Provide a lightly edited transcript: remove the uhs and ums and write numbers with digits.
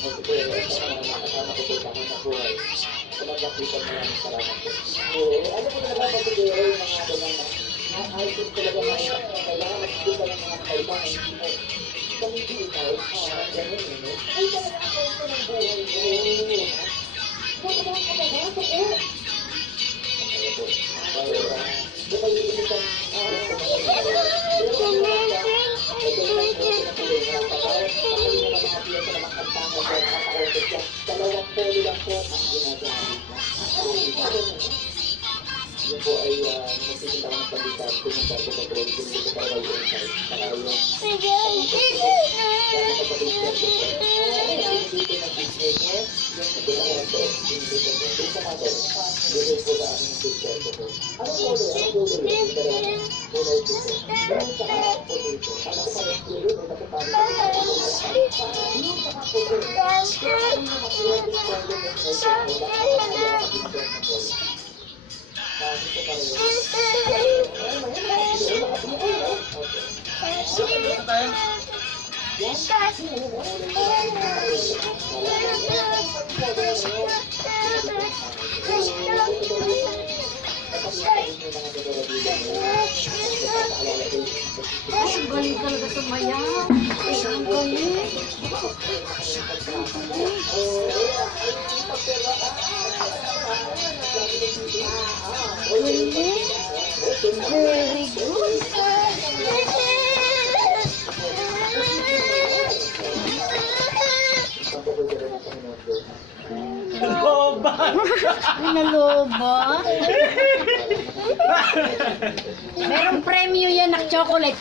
Ito po yung nakasama ko po sa akin sa buhay. Pinaglapitan maraming salamat po. Alam mo na ba siguro yung mga items talaga na kailangan magkita ng mga kailangan mo. Pamili ikaw, ganun yun. Ay, talaga ang kwento ng buhay mo. Bakit ang kapagawa ko? Yun po ay nagsisinta ko ng pagkita pinunta ko sa tuloy ko nito para yung insight para yung Ang galing talaga sumayaw. Ang galing. Very good. Loba! Naloba? Merong premyo yan na chocolate.